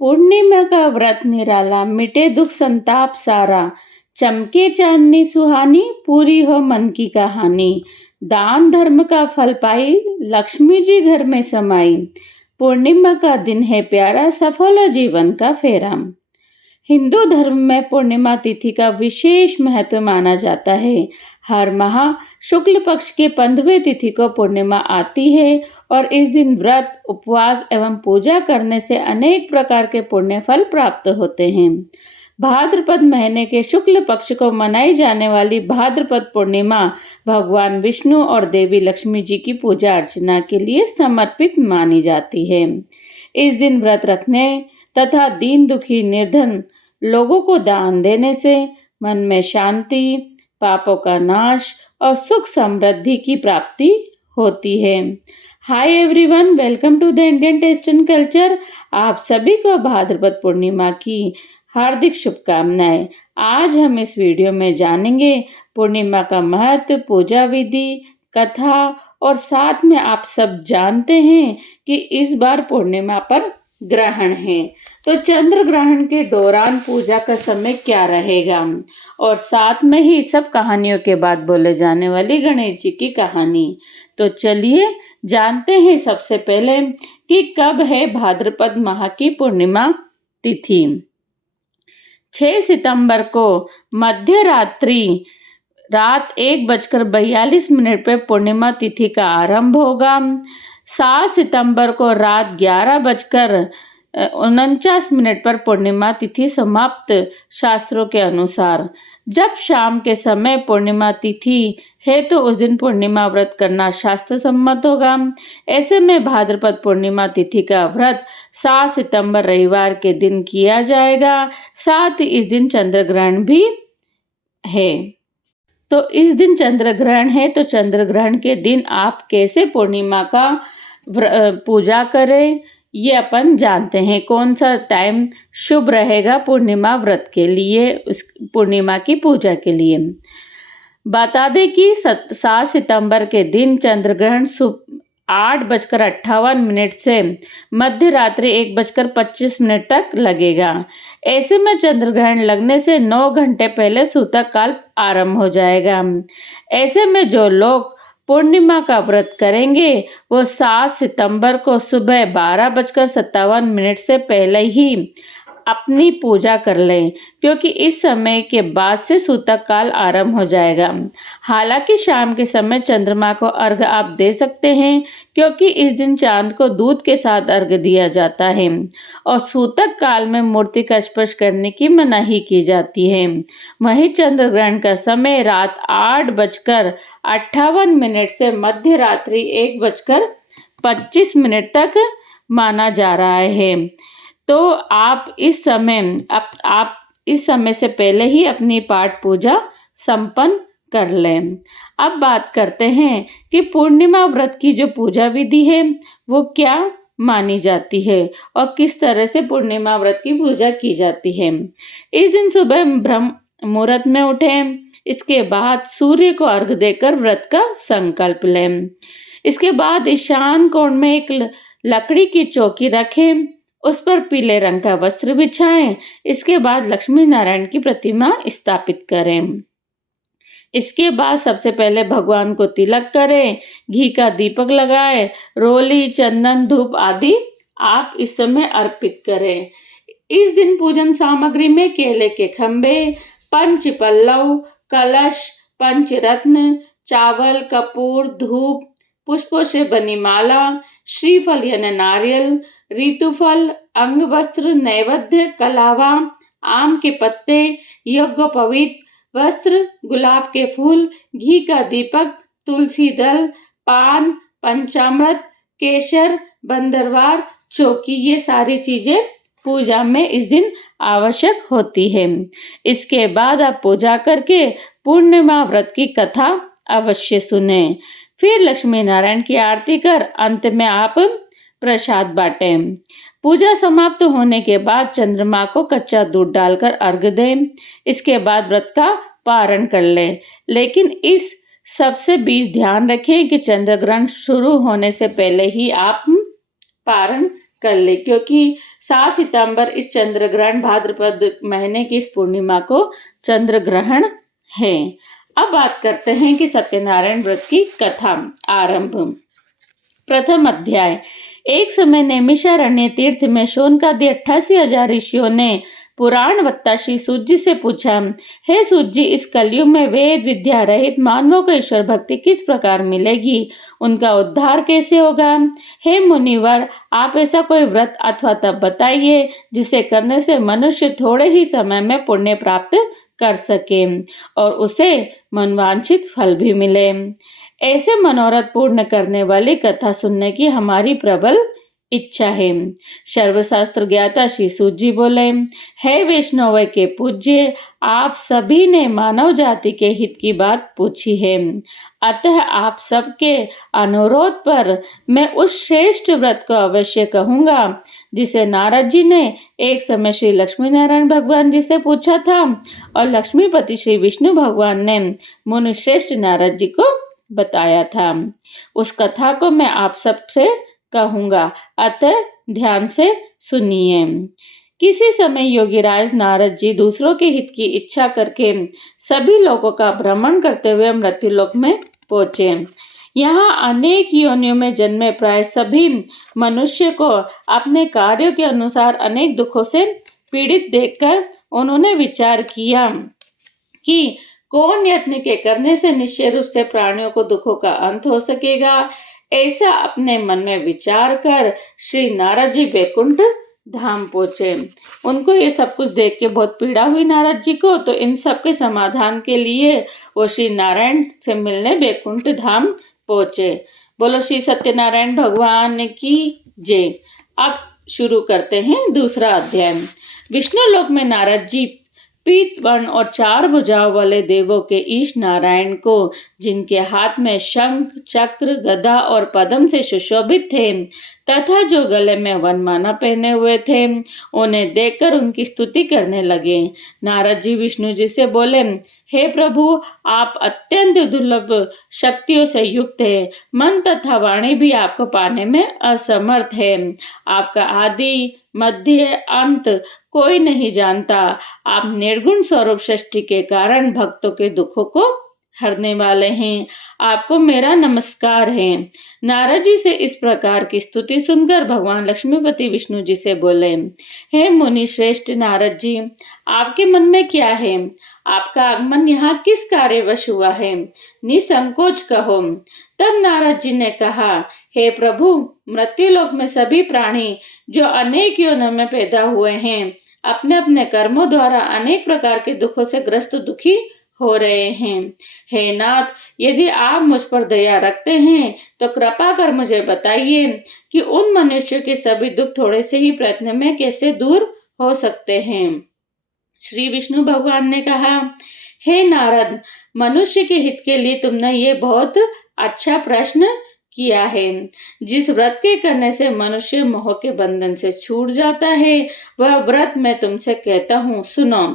पूर्णिमा का व्रत निराला, मिटे दुख संताप सारा, चमके चांदनी सुहानी, पूरी हो मन की कहानी। दान धर्म का फल पाई, लक्ष्मी जी घर में समाई। पूर्णिमा का दिन है प्यारा, सफल हो जीवन का फेरा। हिंदू धर्म में पूर्णिमा तिथि का विशेष महत्व माना जाता है। हर माह शुक्ल पक्ष के 15वें तिथि को पूर्णिमा आती है और इस दिन व्रत, उपवास एवं पूजा करने से अनेक प्रकार के पुण्य फल प्राप्त होते हैं। भाद्रपद महीने के शुक्ल पक्ष को मनाई जाने वाली भाद्रपद पूर्णिमा भगवान विष्णु और देवी लक्ष्मी जी की पूजा अर्चना के लिए समर्पित मानी जाती है। इस दिन व्रत रखने तथा दीन दुखी निर्धन लोगों को दान देने से मन में शांति, पापों का नाश और सुख समृद्धि की प्राप्ति होती है। Hi everyone, welcome to the Indian test and culture. आप सभी को भाद्रपद पूर्णिमा की हार्दिक शुभकामनाएं। आज हम इस वीडियो में जानेंगे पूर्णिमा का महत्व, पूजा विधि, कथा और साथ में आप सब जानते हैं कि इस बार पूर्णिमा पर ग्रहण है, तो चंद्र ग्रहण के दौरान पूजा का समय क्या रहेगा और साथ में ही सब कहानियों के बाद बोले जाने वाली गणेश जी की कहानी। तो चलिए जानते हैं सबसे पहले कि कब है भाद्रपद माह की पूर्णिमा तिथि। 6 सितंबर को मध्य रात्रि रात 1:42 पर पूर्णिमा तिथि का आरंभ होगा। 7 सितंबर को रात 11:49 पर पूर्णिमा तिथि समाप्त। शास्त्रों के अनुसार जब शाम के समय पूर्णिमा तिथि है तो उस दिन पूर्णिमा व्रत करना शास्त्र सम्मत होगा। ऐसे में भाद्रपद पूर्णिमा तिथि का व्रत 7 सितंबर रविवार के दिन किया जाएगा। साथ ही इस दिन चंद्र ग्रहण भी है। तो इस दिन चंद्र ग्रहण है, तो चंद्र ग्रहण के दिन आप कैसे पूर्णिमा का पूजा करें ये अपन जानते हैं। कौन सा टाइम शुभ रहेगा पूर्णिमा व्रत के लिए, उस पूर्णिमा की पूजा के लिए। बता दें कि 7 सितंबर के दिन चंद्र ग्रहण 8:58 से मध्य रात्रि 1:25 तक लगेगा। ऐसे में चंद्र ग्रहण लगने से 9 घंटे पहले सूतक काल आरंभ हो जाएगा। ऐसे में जो लोग पूर्णिमा का व्रत करेंगे वो 7 सितंबर को सुबह 12:57 से पहले ही अपनी पूजा कर लें, क्योंकि इस समय के बाद से सूतक काल आरंभ हो जाएगा। हालांकि शाम के समय चंद्रमा को अर्घ्य आप दे सकते हैं, क्योंकि इस दिन चांद को दूध के साथ अर्घ्य दिया जाता है और सूतक काल में मूर्ति का स्पर्श करने की मनाही की जाती है। वहीं चंद्र ग्रहण का समय रात 8:58 से मध्य रात्रि 1:25 तक माना जा रहा है। तो आप इस समय से पहले ही अपनी पाठ पूजा संपन्न कर लें। अब बात करते हैं कि पूर्णिमा व्रत की जो पूजा विधि है वो क्या मानी जाती है और किस तरह से पूर्णिमा व्रत की पूजा की जाती है। इस दिन सुबह ब्रह्म मुहूर्त में उठें। इसके बाद सूर्य को अर्घ्य देकर व्रत का संकल्प लें। इसके बाद ईशान कोण में एक लकड़ी की चौकी रखें, उस पर पीले रंग का वस्त्र बिछाएं। इसके बाद लक्ष्मी नारायण की प्रतिमा स्थापित करें। इसके बाद सबसे पहले भगवान को तिलक करें, घी का दीपक लगाएं, रोली, चंदन, धूप आदि आप इस समय अर्पित करें। इस दिन पूजन सामग्री में केले के खंभे, पंच पल्लव, कलश, पंचरत्न, चावल, कपूर, धूप, पुष्पों से बनी माला, श्रीफल यानी नारियल, ऋतुफल, अंगवस्त्र, नैवेद्य, कलावा, आम के पत्ते, यज्ञोपवीत वस्त्र, गुलाब के फूल, घी का दीपक, तुलसी दल, पान, पंचामृत, केसर, बंदरवार, चौकी, ये सारी चीजें पूजा में इस दिन आवश्यक होती है। इसके बाद आप पूजा करके पूर्णिमा व्रत की कथा अवश्य सुने। फिर लक्ष्मी नारायण की आरती कर अंत में आप प्रसाद बांटें। पूजा समाप्त होने के बाद चंद्रमा को कच्चा दूध डालकर अर्घ्य दें। इसके बाद व्रत का पारण कर लें, लेकिन इस सबसे बीच ध्यान रखें कि चंद्र ग्रहण शुरू होने से पहले ही आप पारण कर ले, क्योंकि 7 सितंबर इस चंद्र ग्रहण भाद्रपद महीने की इस पूर्णिमा को चंद्र ग्रहण है। अब बात करते हैं कि सत्यनारायण व्रत की कथा आरंभ। प्रथम अध्याय। एक समय नैमिषारण्य तीर्थ में शौनकादि 88,000 ऋषियों ने पुराण वक्ता श्री सूत जी से पूछा, हे सूत जी, इस कलयुग में वेद विद्या रहित मानवों को ईश्वर भक्ति किस प्रकार मिलेगी? उनका उद्धार कैसे होगा? हे मुनिवर, आप ऐसा कोई व्रत अथवा तप बताइए जिसे करने से मनुष्य थोड़े ही समय में पुण्य प्राप्त कर सके और उसे मनवांछित फल भी मिले। ऐसे मनोरथ पूर्ण करने वाली कथा सुनने की हमारी प्रबल इच्छा है। सर्वशास्त्र ज्ञाता श्री सूत जी बोले, हे वैष्णव के पूज्य, आप सभी ने मानव जाति के हित की बात पूछी है, अतः आप सबके अनुरोध पर मैं उस श्रेष्ठ व्रत को अवश्य कहूंगा जिसे नारद जी ने एक समय श्री लक्ष्मी नारायण भगवान जी से पूछा था और लक्ष्मीपति श्री विष्णु भगवान ने मुनि श्रेष्ठ नारद जी को बताया था। उस कथा को मैं आप सबसे कहूंगा, अतः ध्यान से सुनिए। किसी समय योगीराज नारद जी दूसरों के हित की इच्छा करके सभी लोगों का भ्रमण करते हुए मृत्युलोक में पहुंचे। यहाँ अनेक योनियों में जन्मे प्राय सभी मनुष्य को अपने कार्यों के अनुसार अनेक दुखों से पीड़ित देखकर उन्होंने विचार किया कि कौन यत्न के करने से निश्चय रूप से प्राणियों को दुखों का अंत हो सकेगा। ऐसा अपने मन में विचार कर श्री नारद जी वैकुंठ धाम पहुंचे। उनको ये सब कुछ देख के बहुत पीड़ा हुई नारद जी को, तो इन सब के समाधान के लिए वो श्री नारायण से मिलने वैकुंठ धाम पहुंचे। बोलो श्री सत्यनारायण भगवान की जय। अब शुरू करते हैं दूसरा अध्याय। विष्णु लोक में नारद जी पीत वर्ण और 4 भुजाओं वाले देवों के ईश नारायण को, जिनके हाथ में शंख चक्र गदा और पद्म से सुशोभित थे तथा जो गले में वनमाला पहने हुए थे, उन्हें देखकर उनकी स्तुति करने लगे। नारद जी विष्णु जी से बोले, हे प्रभु, आप अत्यंत दुर्लभ शक्तियों से युक्त है, मन तथा वाणी भी आपको पाने में असमर्थ है। आपका आदि मध्य अंत कोई नहीं जानता। आप निर्गुण स्वरूप सृष्टि के कारण भक्तों के दुखों को हरने वाले हैं। आपको मेरा नमस्कार है। नारद जी से इस प्रकार की स्तुति सुनकर भगवान लक्ष्मीपति विष्णु जी से बोले, हे मुनि श्रेष्ठ नारद जी, आपके मन में क्या है? आपका आगमन यहाँ किस कार्यवश हुआ है? निसंकोच कहो। तब नारद जी ने कहा, हे प्रभु, मृत्युलोक में सभी प्राणी जो अनेक योनियों में पैदा हुए हैं, अपने अपने कर्मों द्वारा अनेक प्रकार के दुखों से ग्रस्त दुखी हो रहे हैं। हे नाथ, यदि आप मुझ पर दया रखते हैं तो कृपा कर मुझे बताइए कि उन मनुष्यों के सभी दुख थोड़े से ही प्रयत्न में कैसे दूर हो सकते हैं। श्री विष्णु भगवान ने कहा, हे नारद, मनुष्य के हित के लिए तुमने ये बहुत अच्छा प्रश्न किया है। जिस व्रत के करने से मनुष्य मोह के बंधन से छूट जाता है, वह व्रत मैं तुमसे कहता हूँ, सुनो।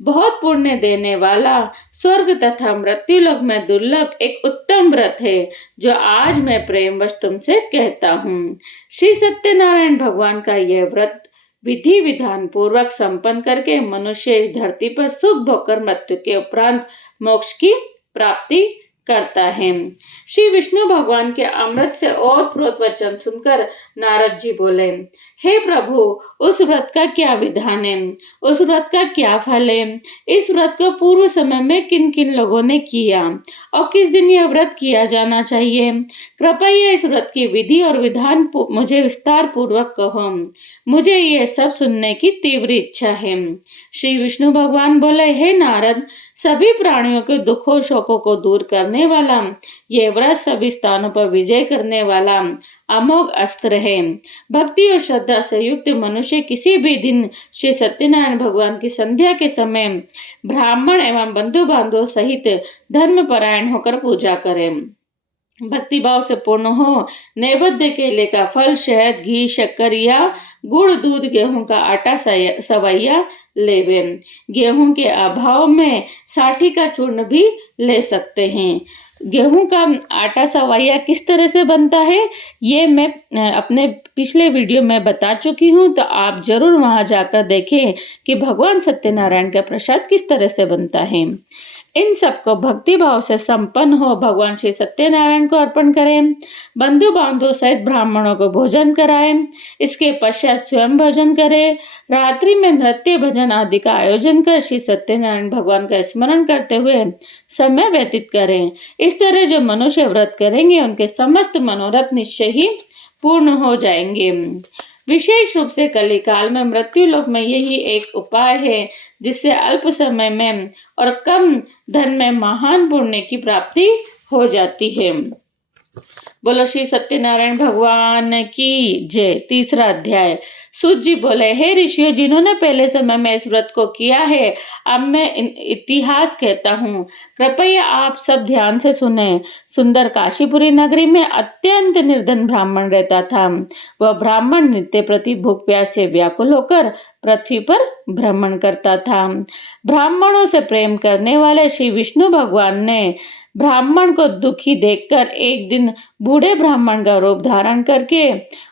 बहुत पुण्य देने वाला, स्वर्ग तथा मृत्युलोक में दुर्लभ एक उत्तम व्रत है, जो आज मैं प्रेमवश तुमसे कहता हूँ। श्री सत्यनारायण भगवान का यह व्रत विधि विधान पूर्वक संपन्न करके मनुष्य इस धरती पर सुख भोगकर मृत्यु के उपरांत मोक्ष की प्राप्ति करता है। श्री विष्णु भगवान के अमृत से ओतप्रोत वचन सुनकर नारद जी बोले, हे प्रभु, उस व्रत का क्या विधान है? उस व्रत का क्या फल है? इस व्रत को पूर्व समय में किन किन लोगों ने किया और किस दिन यह व्रत किया जाना चाहिए? कृपया इस व्रत की विधि और विधान मुझे विस्तार पूर्वक कहो। मुझे यह सब सुनने की तीव्र इच्छा है। श्री विष्णु भगवान बोले, हे नारद, सभी प्राणियों के दुखों शोकों को दूर करने वाला यह व्रत सभी स्थानों पर विजय करने वाला अमोघ अस्त्र है। भक्ति और श्रद्धा से युक्त मनुष्य किसी भी दिन श्री सत्यनारायण भगवान की संध्या के समय ब्राह्मण एवं बंधु बांधवों सहित धर्मपरायण होकर पूजा करे। भक्ति भाव से पूर्ण हो नैवेद्य केले का फल, शहद, घी, शक्कर या गुड़, दूध, गेहूं का आटा, सवैया लेवे। गेहूं के अभाव में साठी का चूर्ण भी ले सकते हैं। गेहूं का आटा सवैया किस तरह से बनता है, ये मैं अपने पिछले वीडियो में बता चुकी हूँ, तो आप जरूर वहां जाकर देखें कि भगवान सत्यनारायण का प्रसाद किस तरह से बनता है। इन सबको भक्ति भाव से संपन्न हो भगवान श्री सत्यनारायण को अर्पण करें। बंधु बांधव सहित ब्राह्मणों को भोजन कराएं। इसके पश्चात स्वयं भोजन करें। रात्रि में नृत्य भजन आदि का आयोजन कर श्री सत्यनारायण भगवान का स्मरण करते हुए समय व्यतीत करें। इस तरह जो मनुष्य व्रत करेंगे उनके समस्त मनोरथ निश्चय ही पूर्ण हो जाएंगे। विशेष रूप से कली काल में मृत्यु लोक में यही एक उपाय है जिससे अल्प समय में और कम धन में महान पुण्य की प्राप्ति हो जाती है। बोलो श्री सत्यनारायण भगवान की जय। तीसरा अध्याय। सूत जी बोले, हे ऋषियों, जिन्होंने पहले समय में इस व्रत को किया है, अब मैं इतिहास कहता हूँ, कृपया आप सब ध्यान से सुने। सुंदर काशीपुरी नगरी में अत्यंत निर्धन ब्राह्मण रहता था। वह ब्राह्मण नित्य प्रति भूख प्यास से व्याकुल होकर पृथ्वी पर भ्रमण करता था। ब्राह्मणों से प्रेम करने वाले श्री विष्णु भगवान ने ब्राह्मण को दुखी देखकर एक दिन बूढ़े ब्राह्मण का रूप धारण करके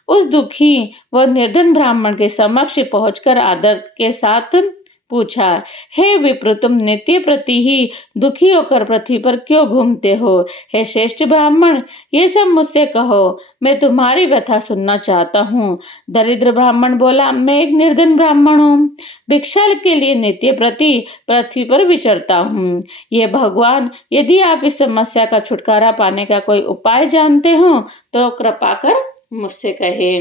उस दुखी व निर्धन ब्राह्मण के समक्ष पहुंचकर आदर के साथ पूछा, हे विप्र, तुम नित्य प्रति ही दुखी होकर पृथ्वी पर क्यों घूमते हो? हे श्रेष्ठ ब्राह्मण, ये सब मुझसे कहो, मैं तुम्हारी व्यथा सुनना चाहता हूँ। दरिद्र ब्राह्मण बोला, मैं एक निर्धन ब्राह्मण हूँ, भिक्षा के लिए नित्य प्रति पृथ्वी पर विचरता हूँ। ये भगवान, यदि आप इस समस्या का छुटकारा पाने का कोई उपाय जानते हो तो कृपा कर मुझसे कहे।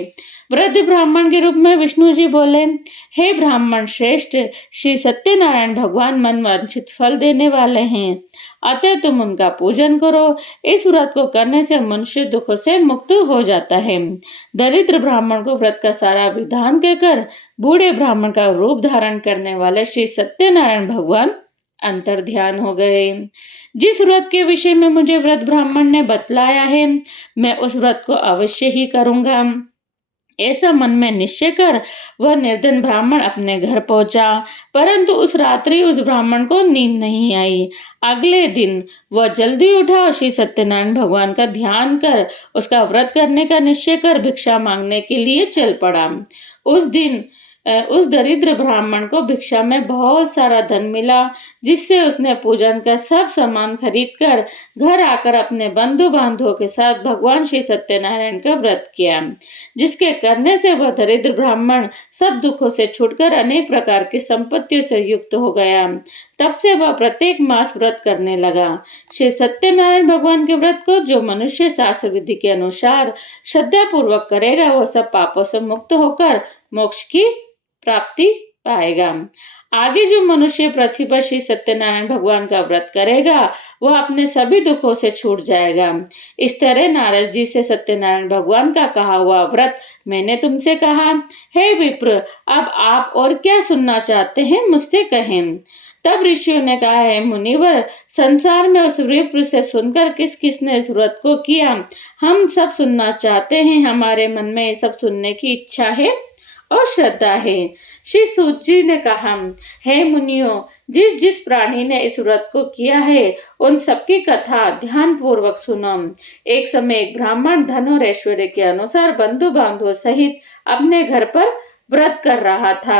वृद्ध ब्राह्मण के रूप में विष्णु जी बोले, हे ब्राह्मण श्रेष्ठ, श्री सत्यनारायण भगवान मन वांछित फल देने वाले हैं, अतः तुम उनका पूजन करो। इस व्रत को करने से मनुष्य दुखों से मुक्त हो जाता है। दरिद्र ब्राह्मण को व्रत का सारा विधान कहकर बूढ़े ब्राह्मण का रूप धारण करने वाले श्री सत्यनारायण भगवान अंतर ध्यान हो गए। जिस व्रत के विषय में मुझे व्रत ब्राह्मण ने बतलाया है, मैं उस व्रत को अवश्य ही करूंगा, ऐसा मन में निश्चय कर वह निर्धन ब्राह्मण अपने घर पहुंचा। परंतु उस रात्रि उस ब्राह्मण को नींद नहीं आई। अगले दिन वह जल्दी उठा और श्री सत्यनारायण भगवान का ध्यान कर उसका व्रत करने का निश्चय कर भिक्षा मांगने के लिए चल पड़ा। उस दिन उस दरिद्र ब्राह्मण को भिक्षा में बहुत सारा धन मिला, जिससे उसने पूजन का सब सामान खरीद कर घर आकर अपने बंधु बांधवों के साथ भगवान श्री सत्यनारायण का व्रत किया, जिसके करने से वह दरिद्र ब्राह्मण सब दुखों से छूटकर अनेक प्रकार की संपत्तियों से युक्त हो गया। तब से वह प्रत्येक मास व्रत करने लगा। श्री सत्यनारायण भगवान के व्रत को जो मनुष्य शास्त्र विधि के अनुसार श्रद्धा पूर्वक करेगा, वह सब पापों से मुक्त होकर मोक्ष की प्राप्ति पाएगा। आगे जो मनुष्य पृथ्वी पर श्री सत्यनारायण भगवान का व्रत करेगा, वह अपने सभी दुखों से छूट जाएगा। इस तरह नारद जी से सत्यनारायण भगवान का कहा हुआ व्रत मैंने तुमसे कहा। हे विप्र, अब आप और क्या सुनना चाहते हैं, मुझसे कहें। तब ऋषियों ने कहा, है मुनिवर, संसार में उस विप्र से सुनकर किस किसने इस व्रत को किया, हम सब सुनना चाहते हैं। हमारे मन में ये सब सुनने की इच्छा है और श्रद्धा है। श्री सूत जी ने कहा, हे मुनियों, जिस जिस प्राणी ने इस व्रत को किया है उन सबकी कथा ध्यान पूर्वक सुनो। एक समय एक ब्राह्मण धन और ऐश्वर्य के अनुसार बंधु बांधवों सहित अपने घर पर व्रत कर रहा था।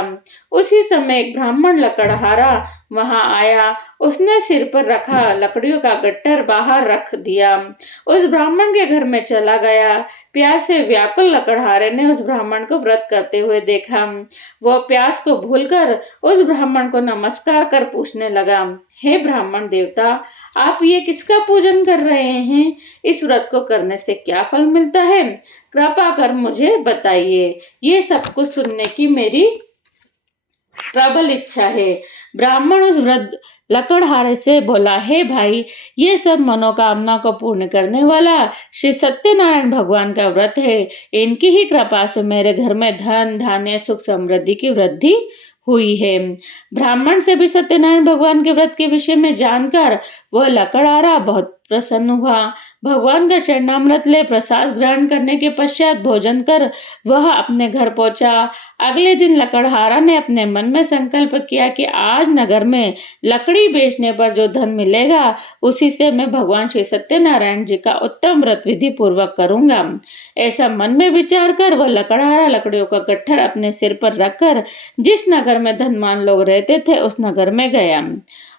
उसी समय एक ब्राह्मण लकड़हारा वहां आया। उसने सिर पर रखा लकड़ियों का गट्टर बाहर रख दिया। उस ब्राह्मण के घर में चला गया। प्यास से व्याकुल लकड़हारे ने उस ब्राह्मण को व्रत करते हुए देखा। वह प्यास को भूलकर उस ब्राह्मण को नमस्कार कर पूछने लगा, हे ब्राह्मण देवता, आप ये किसका पूजन कर रहे हैं? इस व्रत को करने से क्या फल मिलता है? कृपा कर मुझे बताइए। ये सब कुछ सुनने की मेरी प्रबल इच्छा है। ब्राह्मण उस वृद्ध लकड़हारे से बोला, हे भाई, ये सब मनोकामना को पूर्ण करने वाला श्री सत्यनारायण भगवान का व्रत है। इनकी ही कृपा से मेरे घर में धन धान्य सुख समृद्धि की वृद्धि हुई है। ब्राह्मण से भी सत्यनारायण भगवान के व्रत के विषय में जानकर वह लकड़हारा बहुत प्रसन्न हुआ। भगवान का चरणामृत ले प्रसाद ग्रहण करने के पश्चात भोजन कर वह अपने घर पहुंचा। अगले दिन लकड़हारा ने अपने मन में संकल्प किया कि आज नगर में लकड़ी बेचने पर जो धन मिलेगा उसी से मैं भगवान श्री सत्यनारायण जी का उत्तम व्रत विधि पूर्वक करूंगा। ऐसा मन में विचार कर वह लकड़हारा लकड़ियों का गट्ठर अपने सिर पर रखकर जिस नगर में धनवान लोग रहते थे उस नगर में गया।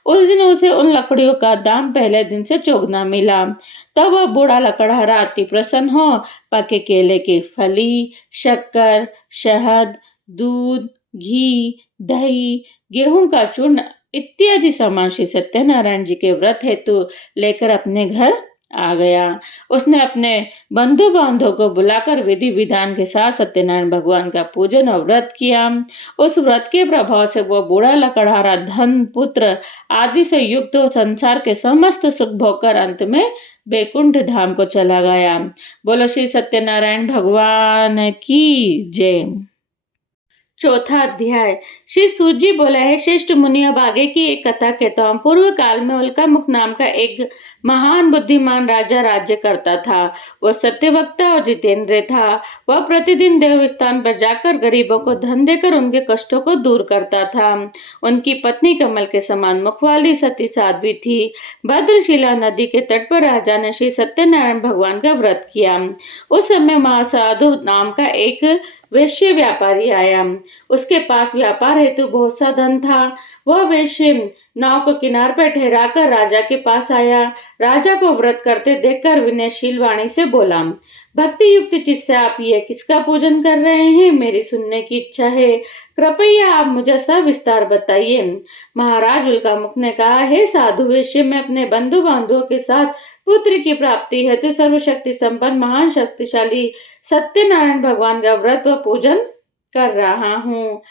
उस दिन उसे उन लकड़ियों का दाम पहले दिन से चौगुना मिला। तब वह बूढ़ा लकड़हारा अति प्रसन्न हो पके केले की फली, शक्कर, शहद, दूध, घी, दही, गेहूं का चूर्ण इत्यादि सामान श्री सत्यनारायण जी के व्रत हेतु लेकर अपने घर आ गया। उसने अपने बंधु बांधव को बुलाकर विधि विधान के साथ सत्यनारायण भगवान का पूजन और व्रत किया। उस व्रत के प्रभाव से वह बूढ़ा लकड़हारा धन, पुत्र आदि से युक्त हो संसार के समस्त सुख भोगकर अंत में बैकुंठ धाम को चला गया। बोलो श्री सत्यनारायण भगवान की जय। चौथा अध्याय। श्री सूत जी बोला है, श्रेष्ठ मुनि, अब आगे की एक कथा कहता हूँ। पूर्व काल में उल्कामुख नाम का एक महान बुद्धिमान राजा राज्य करता था। वह सत्यवक्ता और जितेंद्र था। वह प्रतिदिन देव स्थान पर जाकर गरीबों को धन देकर उनके कष्टों को दूर करता था। उनकी पत्नी कमल के समान मुख वाली सती साध्वी थी। भद्रशिला नदी के तट पर राजा ने श्री सत्यनारायण भगवान का व्रत किया। उस समय महासाधु नाम का एक वैश्य व्यापारी आया। उसके पास व्यापार हेतु बहुत सा धन था। वह वैश्य नाव को किनार पर ठहराकर राजा के पास आया। राजा को व्रत करते देखकर विनयशील वाणी से बोला, भक्ति युक्त चित्त से आप ये किसका पूजन कर रहे हैं? मेरी सुनने की इच्छा है। कृपया आप मुझे सविस्तार बताइए। महाराज उल्कामुख ने कहा, हे साधु वैश्य, मैं अपने बंधु बांधवों के साथ पुत्र की प्राप्ति हेतु सर्वशक्ति संपन्न महान शक्तिशाली सत्यनारायण भगवान का व्रत व पूजन कर रहा हूँ।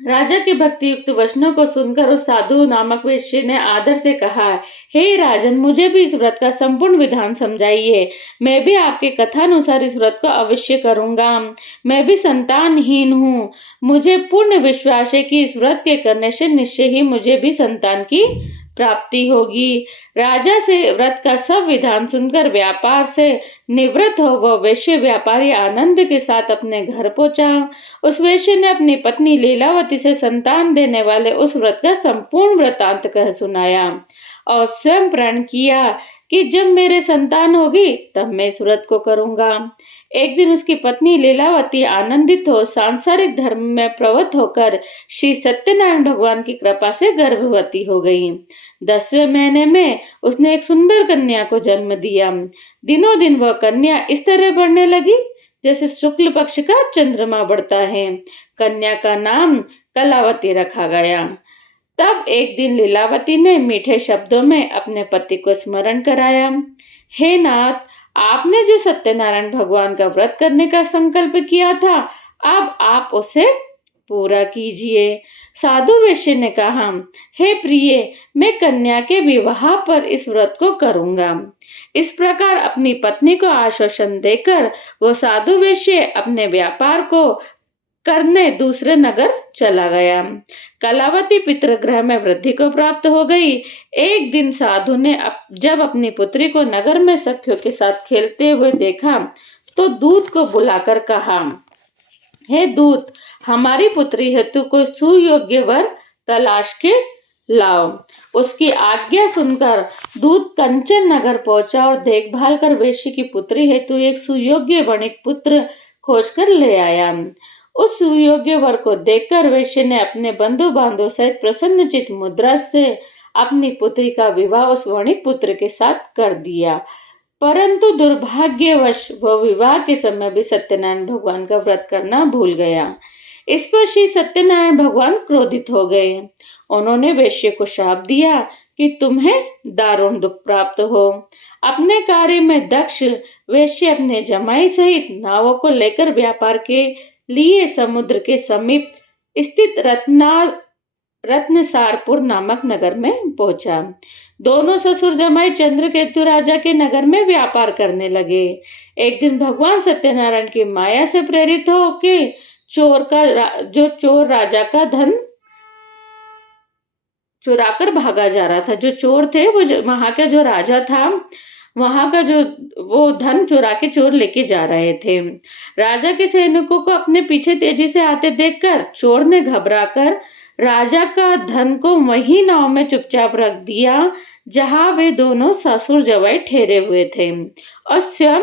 राजा के भक्ति युक्त वचनों को सुनकर उस साधु नामक वैश्य ने आदर से कहा, हे राजन, मुझे भी इस व्रत का संपूर्ण विधान समझाइए। मैं भी आपके कथानुसार इस व्रत को अवश्य करूंगा। मैं भी संतानहीन हूँ। मुझे पूर्ण विश्वास है कि इस व्रत के करने से निश्चय ही मुझे भी संतान की प्राप्ति होगी। राजा से व्रत का सब विधान सुनकर व्यापार से निवृत्त हो वह वैश्य व्यापारी आनंद के साथ अपने घर पहुंचा। उस वैश्य ने अपनी पत्नी लीलावती से संतान देने वाले उस व्रत का संपूर्ण वृतांत कह सुनाया और स्वयं प्रण किया कि जब मेरे संतान होगी तब मैं इस व्रत को करूंगा। एक दिन उसकी पत्नी लीलावती आनंदित हो सांसारिक धर्म में प्रवृत्त होकर श्री सत्यनारायण भगवान की कृपा से गर्भवती हो गई। 10वें महीने में उसने एक सुंदर कन्या को जन्म दिया। दिनों दिन वह कन्या इस तरह बढ़ने लगी जैसे शुक्ल पक्ष का चंद्रमा बढ़ता है। कन्या का नाम कलावती रखा गया। तब एक दिन लीलावती ने मीठे शब्दों में अपने पति को स्मरण कराया, हे नाथ, आपने जो सत्यनारायण भगवान का व्रत करने का संकल्प किया था, अब आप उसे पूरा कीजिए। साधु वैश्य ने कहा, हे प्रिय, मैं कन्या के विवाह पर इस व्रत को करूंगा। इस प्रकार अपनी पत्नी को आश्वासन देकर वो साधु वैश्य अपने व्यापार को करने दूसरे नगर चला गया। कलावती पितृगृह में वृद्धि को प्राप्त हो गई। एक दिन साधु ने जब अपनी पुत्री को नगर में सखियों के साथ खेलते हुए देखा तो दूत को बुलाकर कहा, हे दूत, हमारी पुत्री हेतु कोई सुयोग्य वर तलाश के लाओ। उसकी आज्ञा सुनकर दूत कंचन नगर पहुंचा और देखभाल कर वैश्य की पुत्री हेतु एक सुयोग्य वणिक पुत्र खोजकर ले आया। उस सुयोग्य वर को देखकर वैश्य ने अपने बंधु बांधव सहित प्रसन्नचित मुद्रा से अपनी पुत्री का विवाह उस वणिक पुत्र के साथ कर दिया। परंतु दुर्भाग्यवश वह विवाह के समय भी सत्यनारायण भगवान का व्रत करना भूल गया। इस पर श्री सत्यनारायण भगवान क्रोधित हो गए। उन्होंने वैश्य को शाप दिया कि तुम्हें दारुण दुख प्राप्त हो। अपने कार्य में दक्ष वैश्य अपने जमाई सहित नावों को लेकर व्यापार के लिए समुद्र के समीप स्थित रत्नसारपुर नामक नगर में पहुंचा। दोनों ससुर जमाई चंद्रकेतु राजा के नगर में व्यापार करने लगे। एक दिन भगवान सत्यनारायण की माया से प्रेरित हो के चोर राजा का धन चुराकर भागा जा रहा था। जो चोर थे वो वहां का जो राजा था, वहां का जो वो धन चुरा के चोर लेके जा रहे थे। राजा के सैनिकों को अपने पीछे तेजी से आते देखकर चोर ने घबराकर राजा का धन को वही नाव में चुपचाप रख दिया जहां वे दोनों ससुर जवाई ठहरे हुए थे और स्वयं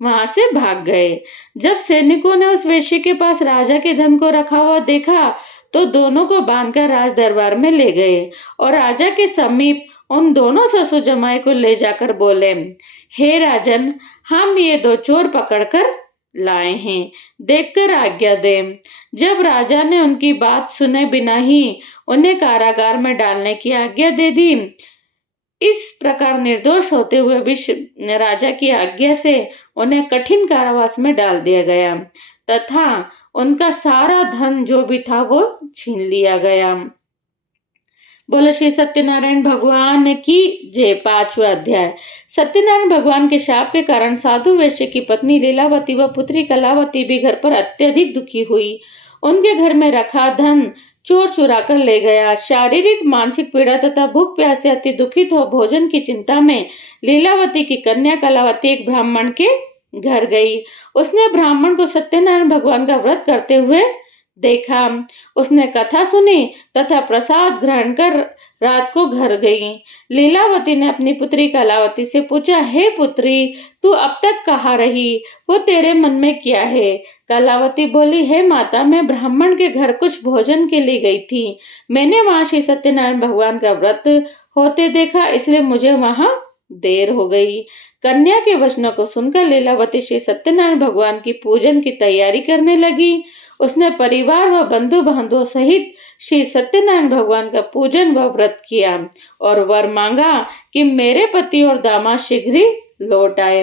वहां से भाग गए। जब सैनिकों ने उस वेश्या के पास राजा के धन को रखा हुआ देखा तो दोनों को बांधकर राज दरबार में ले गए और राजा के समीप उन दोनों ससुर जमाई को ले जाकर बोले, हे राजन, हम ये दो चोर पकड़कर लाए हैं, देखकर आज्ञा दें। जब राजा ने उनकी बात सुने बिना ही उन्हें कारागार में डालने की आज्ञा दे दी। इस प्रकार निर्दोष होते हुए भी राजा की आज्ञा से उन्हें कठिन कारावास में डाल दिया गया तथा उनका सारा धन जो भी था वो छीन लिया गया। बोलो श्री सत्यनारायण भगवान की जय। 5वां अध्याय। सत्यनारायण भगवान के शाप के कारण साधु वैश्य की पत्नी लीलावती व पुत्री कलावती भी घर पर अत्यधिक दुखी हुई। उनके घर में रखा धन चोर चुरा कर ले गया। शारीरिक मानसिक पीड़ा तथा भूख प्यास से अति दुखित हो भोजन की चिंता में लीलावती की कन्या कलावती एक ब्राह्मण के घर गई। उसने ब्राह्मण को सत्यनारायण भगवान का व्रत करते हुए देखा। उसने कथा सुनी तथा प्रसाद ग्रहण कर रात को घर गई। लीलावती ने अपनी पुत्री कलावती से पूछा, हे पुत्री, तू अब तक कहाँ रही? वो तेरे मन में क्या है? कलावती बोली, हे माता, मैं ब्राह्मण के घर कुछ भोजन के लिए गई थी। मैंने वहां श्री सत्यनारायण भगवान का व्रत होते देखा, इसलिए मुझे वहां देर हो गई। कन्या के वचनों को सुनकर लीलावती श्री सत्यनारायण भगवान की पूजन की तैयारी करने लगी। उसने परिवार व बंधु बांधवों सहित श्री सत्यनारायण भगवान का पूजन व व्रत किया और वर मांगा कि मेरे पति और दामाद शीघ्र ही लौट आए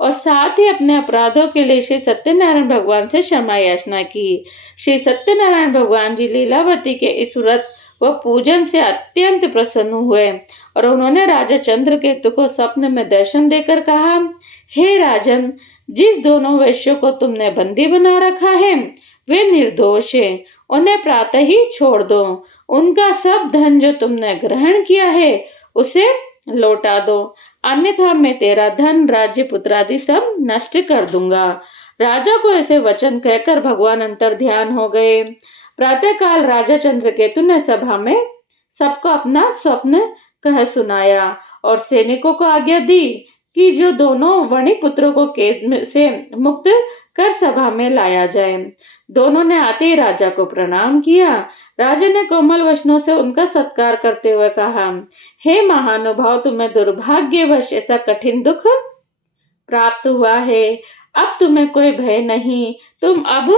और साथ ही अपने अपराधों के लिए श्री सत्यनारायण भगवान से क्षमा याचना की। श्री सत्यनारायण भगवान जी लीलावती के इस व्रत व पूजन से अत्यंत प्रसन्न हुए और उन्होंने राजा चंद्रकेतु को स्वप्न में दर्शन देकर कहा, हे राजन, जिस दोनों वैश्यों को तुमने बंदी बना रखा है वे निर्दोष हैं, उन्हें प्रातः ही छोड़ दो। उनका सब धन जो तुमने ग्रहण किया है उसे लौटा दो, अन्यथा मैं तेरा धन राज्य पुत्र आदि सब नष्ट कर दूंगा। राजा को ऐसे वचन कहकर भगवान अंतर ध्यान हो गए। प्रातःकाल राजा चंद्रकेतु ने सभा में सबको अपना स्वप्न कह सुनाया और सैनिकों को आज्ञा दी कि जो दोनों वणिक पुत्रों को कैद से मुक्त कर सभा में लाया जाए। दोनों ने आते ही राजा को प्रणाम किया। राजा ने कोमल वचनों से उनका सत्कार करते हुए कहा, हे महानुभाव, तुम्हें दुर्भाग्यवश ऐसा कठिन दुख प्राप्त हुआ है। अब तुम्हें कोई भय नहीं, तुम अब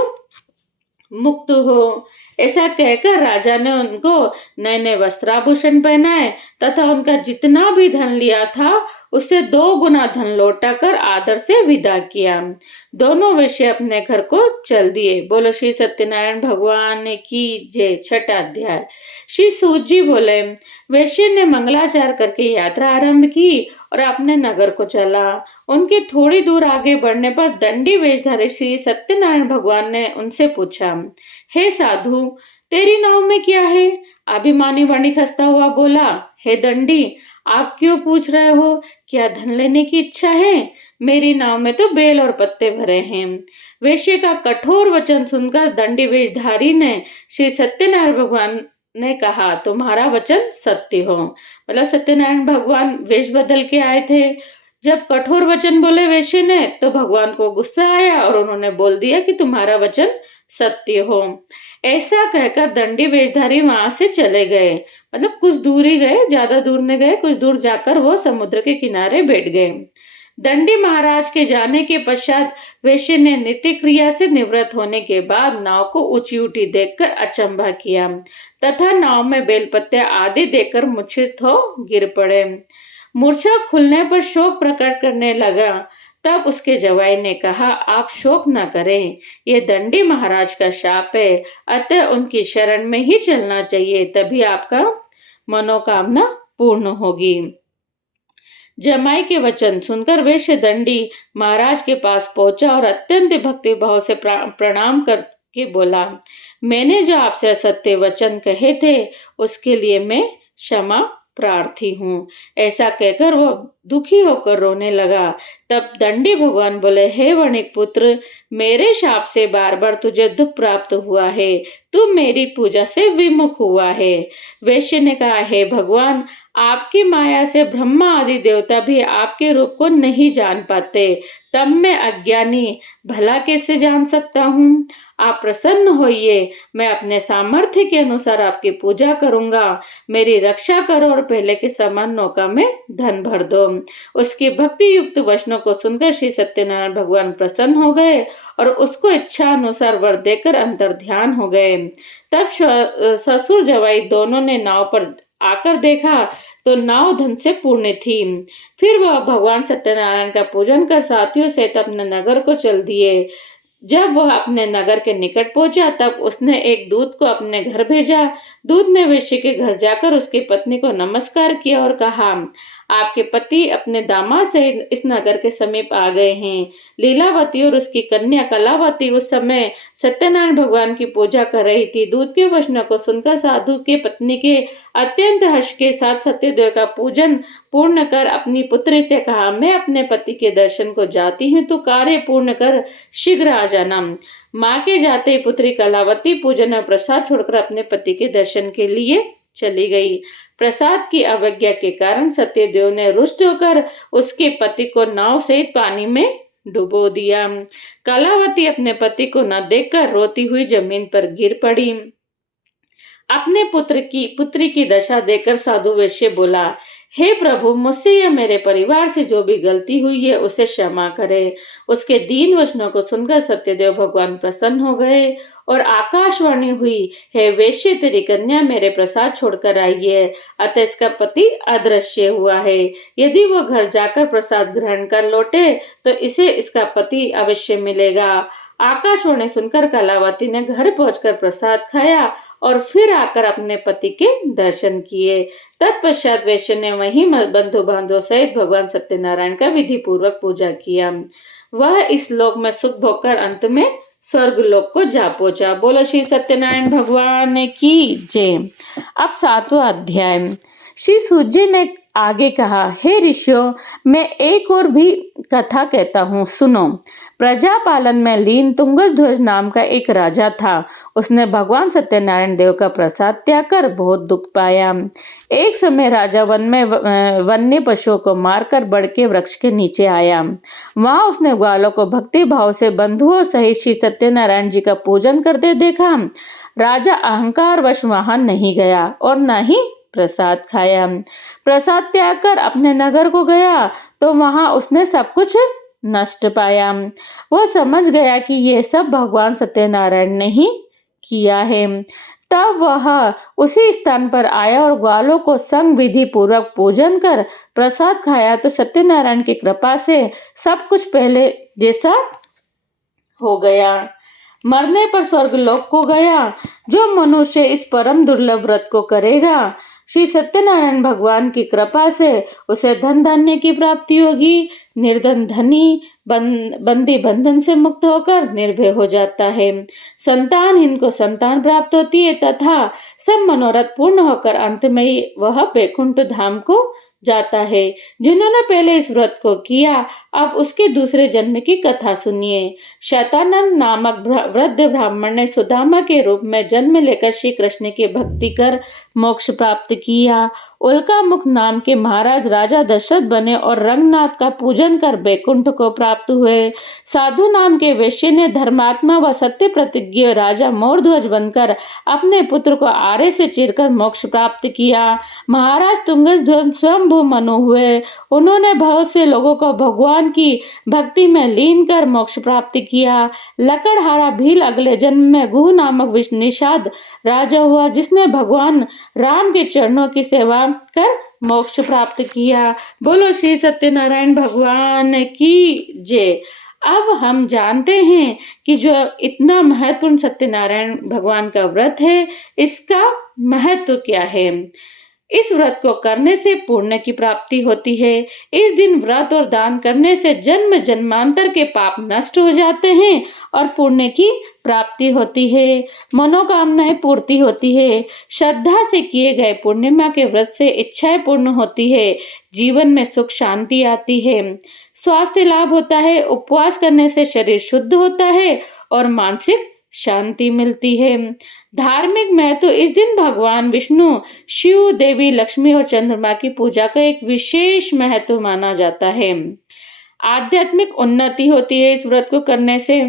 मुक्त हो। ऐसा कहकर राजा ने उनको नए नए वस्त्राभूषण पहनाए तथा उनका जितना भी धन लिया था उससे 2 गुना धन लौटाकर आदर से विदा किया। दोनों वैश्य अपने घर को चल दिए। बोलो श्री सत्यनारायण भगवान की जय। 6वां अध्याय। श्री सूत जी बोले, वैश्य ने मंगलाचार करके यात्रा आरंभ की और अपने नगर को चला। उनके थोड़ी दूर आगे बढ़ने पर दंडी वेशधारी श्री सत्यनारायण भगवान ने उनसे पूछा, हे साधु, तेरी नाव में क्या है? अभिमानी वणिक हंसता हुआ बोला, हे दंडी, आप क्यों पूछ रहे हो? क्या धन लेने की इच्छा है? मेरी नाव में तो बेल और पत्ते भरे हैं। वैश्य का कठोर वचन सुनकर दंडी वेशधारी ने श्री सत्यनारायण भगवान ने कहा, तुम्हारा वचन सत्य हो। मतलब सत्यनारायण भगवान वेश बदल के आए थे। जब कठोर वचन बोले वैश्य ने तो भगवान को गुस्सा आया और उन्होंने बोल दिया कि तुम्हारा वचन सत्य हो। ऐसा कहकर दंडी वेशधारी वहां से चले गए। मतलब कुछ दूर ही गए, ज्यादा दूर नहीं गए। कुछ दूर जाकर वो समुद्र के किनारे बैठ गए। दंडी महाराज के जाने के पश्चात वैश्य ने नित्य क्रिया से निवृत्त होने के बाद नाव को ऊंची उठी देखकर अचंभा किया तथा नाव में बेलपत्ते आदि देखकर मूर्छित हो गिर पड़े। मूर्छा खुलने पर शोक प्रकट करने लगा। तब उसके जवाई ने कहा, आप शोक न करें, ये दंडी महाराज का शाप है, अतः उनकी शरण में ही चलना चाहिए, तभी आपका मनोकामना पूर्ण होगी। जमाई के वचन सुनकर वैश्य दंडी महाराज के पास पहुंचा और अत्यंत भक्ति भाव से प्रणाम करके बोला, मैंने जो आपसे सत्य वचन कहे थे उसके लिए मैं क्षमा प्रार्थी हूँ। ऐसा कहकर वह दुखी होकर रोने लगा। तब दंडी भगवान बोले, हे वणिक पुत्र, मेरे शाप से बार बार तुझे दुख प्राप्त हुआ है, तू मेरी पूजा से विमुख हुआ है। वैश्य ने कहा, हे भगवान, आपकी माया से ब्रह्मा आदि देवता भी आपके रूप को नहीं जान पाते, तब मैं अज्ञानी भला कैसे जान सकता हूँ। आप प्रसन्न होइए, मैं अपने सामर्थ्य के अनुसार आपकी पूजा करूंगा। मेरी रक्षा करो और पहले के समान नौका में धन भर दो। उसकी भक्ति युक्त वचनों को सुनकर श्री सत्यनारायण भगवान प्रसन्न हो गए और उसको इच्छा अनुसार वर देकर अंतर ध्यान हो गए। तब ससुर जवाई दोनों ने नाव पर आकर देखा तो नाव धन से पूर्ण थी। फिर वह भगवान सत्यनारायण का पूजन कर साथियों सहित अपने नगर को चल दिए। जब वह अपने नगर के निकट पहुंचा तब उसने एक दूत को अपने घर भेजा। दूत ने वैश्य के घर जाकर उसकी पत्नी को नमस्कार किया और कहा, आपके पति अपने दामाद सहित इस नगर के समीप आ गए हैं। लीलावती और उसकी कन्या कलावती उस समय सत्यनारायण भगवान की पूजा कर रही थी। दूत के वचनों को सुनकर साधु के पत्नी के अत्यंत हर्ष के साथ सत्यदेव का पूजन पूर्ण कर अपनी पुत्री से कहा, मैं अपने पति के दर्शन को जाती हूँ, तो कार्य पूर्ण कर शीघ्र आ जाना। माँ के जाते ही पुत्री कलावती पूजन और प्रसाद छोड़कर अपने पति के दर्शन के लिए चली गई। प्रसाद की अवज्ञा के कारण सत्यदेव ने रुष्ट होकर उसके पति को नाव सहित पानी में डुबो दिया। कलावती अपने पति को न देखकर रोती हुई जमीन पर गिर पड़ी। अपने पुत्री की दशा देखकर साधु वैश्य बोला, हे प्रभु, मुझसे या मेरे परिवार से जो भी गलती हुई है उसे क्षमा करे। उसके दीन वचनों को सुनकर सत्यदेव भगवान प्रसन्न हो गए और आकाशवाणी हुई, हे वैश्य, तेरी कन्या मेरे प्रसाद छोड़कर आई है, अतः इसका पति अदृश्य हुआ है। यदि वो घर जाकर प्रसाद ग्रहण कर लौटे तो इसे इसका पति अवश्य मिलेगा। आकाशवाणी सुनकर कलावती ने घर पहुंचकर प्रसाद खाया और फिर आकर अपने पति के दर्शन किए। तत्पश्चात वैश्य ने वहीं बंधु बांधव सहित भगवान सत्यनारायण का विधि पूर्वक पूजा किया। वह इस लोक में सुख भोगकर अंत में स्वर्ग लोक को जा पहुंचा। बोलो श्री सत्यनारायण भगवान की जय। अब 7वां अध्याय। श्री सूत जी ने आगे कहा, हे ऋषियों, मैं एक और भी कथा कहता हूँ, सुनो। प्रजा पालन में लीन तुंगध्वज नाम का एक राजा था। उसने भगवान सत्यनारायण देव का प्रसाद त्याग कर बहुत दुख पाया। एक समय राजा वन में वन्य पशुओं को मारकर बड़ के वृक्ष के नीचे आया। वहां उसने ग्वालों को भक्ति भाव से बंधुओं सहित श्री सत्यनारायण जी का पूजन करते देखा। राजा अहंकार वश वहां नहीं गया और न ही प्रसाद खाया। प्रसाद त्याग कर अपने नगर को गया तो वहां उसने सब कुछ नष्ट पाया। वो समझ गया कि ये सब भगवान सत्यनारायण ने ही किया है। तब वह उसी स्थान पर आया और ग्वालों को संग विधि पूर्वक पूजन कर प्रसाद खाया तो सत्यनारायण की कृपा से सब कुछ पहले जैसा हो गया। मरने पर स्वर्ग लोक को गया। जो मनुष्य इस परम दुर्लभ व्रत को करेगा, श्री सत्यनारायण भगवान की कृपा से उसे धन धान्य की प्राप्ति होगी। निर्धन धनी बंदी बंधन से मुक्त होकर निर्भय हो जाता है। संतानहीन को संतान प्राप्त होती है तथा सब मनोरथ पूर्ण होकर अंत में ही वह वैकुंठ धाम को जाता है। जिन्होंने पहले इस व्रत को किया, अब उसके दूसरे जन्म की कथा सुनिए। शतानंद नामक वृद्ध ब्राह्मण ने सुदामा के रूप में जन्म लेकर श्री कृष्ण की भक्ति कर मोक्ष प्राप्त किया। उल्का मुख नाम के महाराज राजा दशरथ बने और रंगनाथ का पूजन कर वैकुंठ को प्राप्त हुए। साधु नाम के वैश्य ने धर्मात्मा व सत्य प्रतिज्ञ राजा मोरध्वज बनकर अपने पुत्र को आरे से चीरकर मोक्ष प्राप्त किया। महाराज तुंगध्वज स्वयंभू मनु हुए। उन्होंने बहुत से लोगों को भगवान की भक्ति में लीन कर मोक्ष प्राप्त किया। लकड़हारा भील अगले जन्म में गुह नामक निषाद राजा हुआ, जिसने भगवान राम के चरणों की सेवा कर मोक्ष प्राप्त किया। बोलो श्री सत्यनारायण भगवान की जय। अब हम जानते हैं कि जो इतना महत्वपूर्ण सत्यनारायण भगवान का व्रत है, इसका महत्व क्या है। इस व्रत को करने से पुण्य की प्राप्ति होती है। इस दिन व्रत और दान करने से जन्म जन्मांतर के पाप नष्ट हो जाते हैं और पुण्य की प्राप्ति होती है, मनोकामनाएं पूर्ति होती है। श्रद्धा से किए गए पूर्णिमा के व्रत से इच्छाएं पूर्ण होती है, जीवन में सुख शांति आती है, स्वास्थ्य लाभ होता है। उपवास करने से शरीर शुद्ध होता है और मानसिक शांति मिलती है। धार्मिक महत्व, इस दिन भगवान विष्णु, शिव, देवी लक्ष्मी और चंद्रमा की पूजा का एक विशेष महत्व माना जाता है। आध्यात्मिक उन्नति होती है इस व्रत को करने से।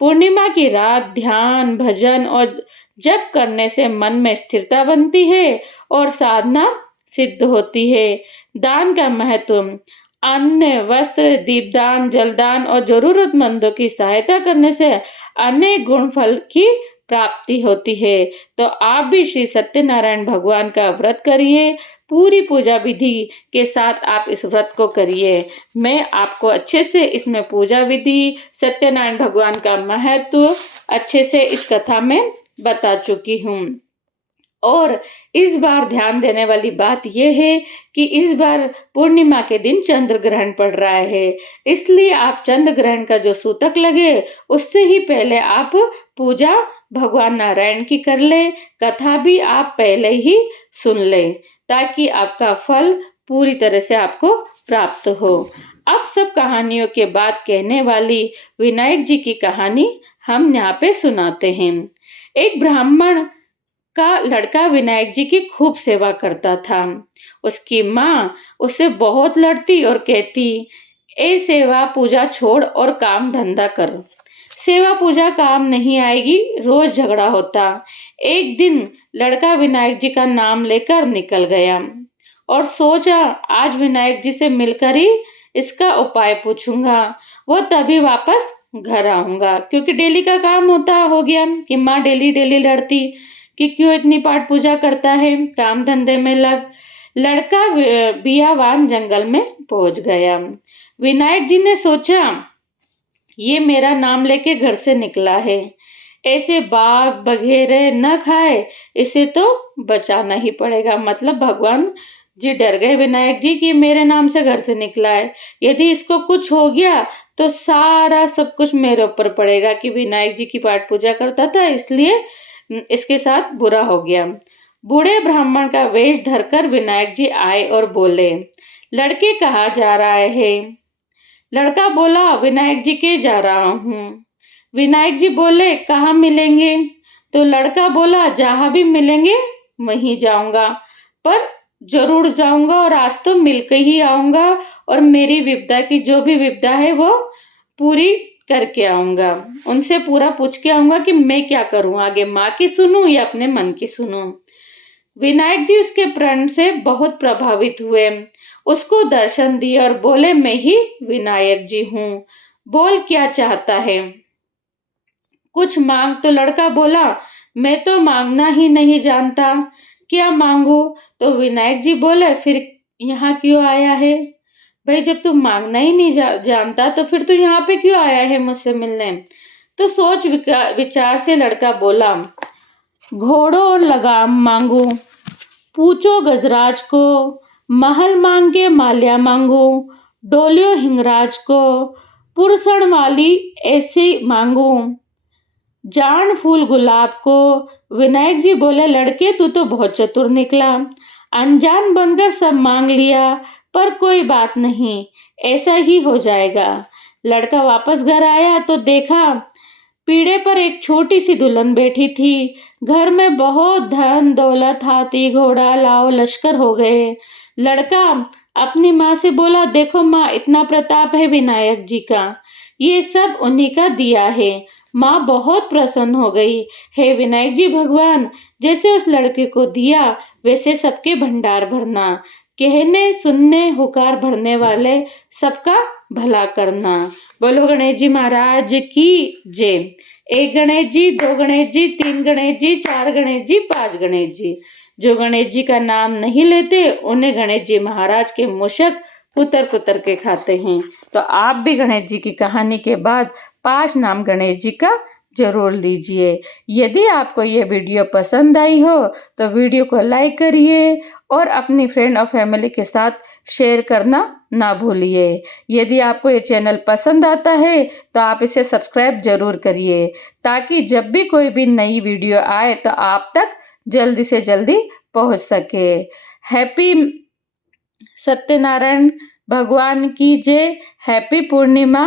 पूर्णिमा की रात ध्यान, भजन और जप करने से मन में स्थिरता बनती है और साधना सिद्ध होती है। दान का महत्व, अन्न, वस्त्र, दीपदान, जलदान और जरूरतमंदों की सहायता करने से अनेक गुण फल की प्राप्ति होती है। तो आप भी श्री सत्यनारायण भगवान का व्रत करिए, पूरी पूजा विधि के साथ आप इस व्रत को करिए। मैं आपको अच्छे से इसमें पूजा विधि, सत्यनारायण भगवान का महत्व अच्छे से इस कथा में बता चुकी हूँ। और इस बार ध्यान देने वाली बात यह है कि इस बार पूर्णिमा के दिन चंद्र ग्रहण पड़ रहा है, इसलिए आप चंद्र ग्रहण का जो सूतक लगे उससे ही पहले आप पूजा भगवान नारायण की कर ले, कथा भी आप पहले ही सुन ले, ताकि आपका फल पूरी तरह से आपको प्राप्त हो। अब सब कहानियों के बाद कहने वाली विनायक जी की कहानी हम यहाँ पे सुनाते हैं। एक ब्राह्मण का लड़का विनायक जी की खूब सेवा करता था। उसकी माँ उससे बहुत लड़ती और कहती, ए सेवा पूजा छोड़ और काम धंधा कर। सेवा पूजा काम नहीं आएगी, रोज झगड़ा होता। एक दिन लड़का विनायक जी का नाम लेकर निकल गया और सोचा आज विनायक जी से मिलकर ही इसका उपाय पूछूंगा, वो तभी वापस घर आऊंगा। क्योंकि डेली का काम होता हो गया कि माँ डेली डेली लड़ती कि क्यों इतनी पाठ पूजा करता है, काम धंधे में लग। लड़का बियावान जंगल में पहुंच गया। विनायक जी ने सोचा ये मेरा नाम लेके घर से निकला है, ऐसे बाघ बघेरे न खाए, इसे तो बचाना ही पड़ेगा। मतलब भगवान जी डर गए विनायक जी कि मेरे नाम से घर से निकला है, यदि इसको कुछ हो गया तो सारा सब कुछ मेरे ऊपर पड़ेगा कि विनायक जी की पाठ पूजा करता था, इसलिए इसके साथ बुरा हो गया। बूढ़े ब्राह्मण का वेश धरकर विनायक जी आए और बोले, लड़के कहाँ जा रहा है? लड़का बोला, विनायक जी के जा रहा हूँ। विनायक जी बोले, कहाँ मिलेंगे? तो लड़का बोला, जहाँ भी मिलेंगे वहीं जाऊंगा, पर जरूर जाऊंगा और आज तो मिलकर ही आऊंगा और मेरी विपदा की जो भी विपदा है वो पूरी करके आऊंगा। उनसे पूरा पूछ के आऊंगा कि मैं क्या करूं आगे, माँ की सुनूं या अपने मन की सुनूं। विनायक जी उसके प्रण से बहुत प्रभावित हुए, उसको दर्शन दिए और बोले, मैं ही विनायक जी हूँ, बोल क्या चाहता है, कुछ मांग। तो लड़का बोला, मैं तो मांगना ही नहीं जानता, क्या मांगू? तो विनायक जी बोले, फिर यहाँ क्यों आया है? भाई जब तू मांगना ही नहीं जानता तो फिर तू यहाँ पे क्यों आया है मुझसे मिलने? तो सोच विचार से लड़का बोला, घोड़ों और लगाम मांगू, पूछो गजराज को, महल मांगे माल्या मांगू, डोलियो हिंगराज को, पुरसण वाली ऐसी मांगू, जान फूल गुलाब को। विनायक जी बोले, लड़के तू तो बहुत चतुर निकला, अनजान बनकर सब मांग लिया, पर कोई बात नहीं, ऐसा ही हो जाएगा। लड़का वापस घर आया तो देखा पीढ़े पर एक छोटी सी दुल्हन बैठी थी। घर में बहुत धन दौलत, हाथी घोड़ा लाओ लश्कर हो गए। लड़का अपनी माँ से बोला, देखो माँ, इतना प्रताप है विनायक जी का, ये सब उन्हीं का दिया है। माँ बहुत प्रसन्न हो गई। हे विनायक जी भगवान, जैसे उस लड़के को दिया वैसे सबके भंडार भरना, कहने सुनने हुकार भरने वाले सबका भला करना। बोलो गणेश जी महाराज की जय। एक गणेश जी, दो गणेश जी, तीन गणेश जी, चार गणेश जी, पांच गणेश जी। जो गणेश जी का नाम नहीं लेते उन्हें गणेश जी महाराज के मूषक कुतर कुतर के खाते हैं। तो आप भी गणेश जी की कहानी के बाद 5 नाम गणेश जी का ज़रूर लीजिए। यदि आपको ये वीडियो पसंद आई हो तो वीडियो को लाइक करिए और अपनी फ्रेंड और फैमिली के साथ शेयर करना ना भूलिए। यदि आपको ये चैनल पसंद आता है तो आप इसे सब्सक्राइब ज़रूर करिए ताकि जब भी कोई भी नई वीडियो आए तो आप तक जल्दी से जल्दी पहुंच सके। हैप्पी सत्यनारायण भगवान की जय। हैप्पी पूर्णिमा।